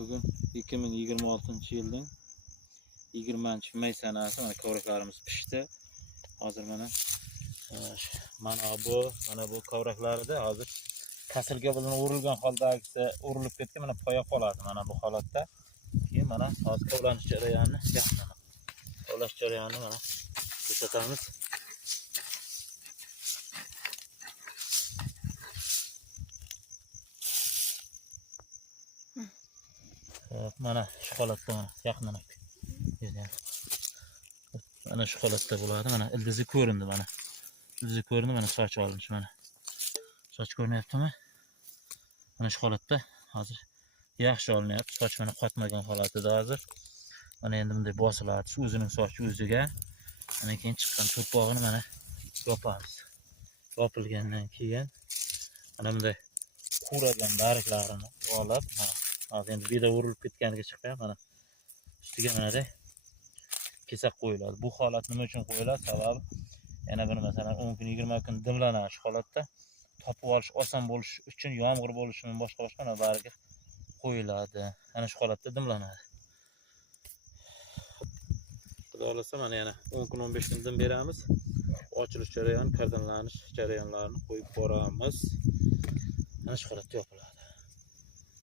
Bugün 2026-yılın 20-may sanasi mana kovraklarimiz pişti. Hozir mana bu kovraklarda hozir kasilga bilan urilgan holdagisi urilib ketgan, mana poya qoladi mana bu holatda. Keyin mana hozir kovlanish jarayonini yaxshilamoq. Kovlash jarayonini mana ko'rsatamiz. Mana shu holatda mana yaqindan mana shu holatda bo'ladi. Mana ildizi ko'rindi mana. Ildizi ko'rindi, mana soch olinish mana. Soch ko'rinyaptimi? Mana shu holatda hozir yaxshi olinyapti. Soch mana qotmagan holatida hozir. Mana endi bunday bosiladi. Shu o'zining sochi o'ziga. Mana keyin chiqqan to'pog'ini mana yopamiz. Yopilgandan keyin mana bunday quragan barglarini olib, mana hozir endi beda urilib ketganiga chiqqan, mana ustiga mana de kesak qo'yiladi. Bu holat nima uchun qo'yiladi? Sababi yana bir masalan 10 kun 20 kun dimlanadi shu holatda. Topib olish oson bo'lish uchun, yomg'ir bo'lishi uchun boshqa mana bariga qo'yiladi. Ana shu holatda dimlanadi. Xudo xolasa mana yana 10 kun 15 kun dim beramiz. Ochilish jarayoni, kardinlanish jarayonlarini qo'yib boramiz. Mana shu holatda yopiladi.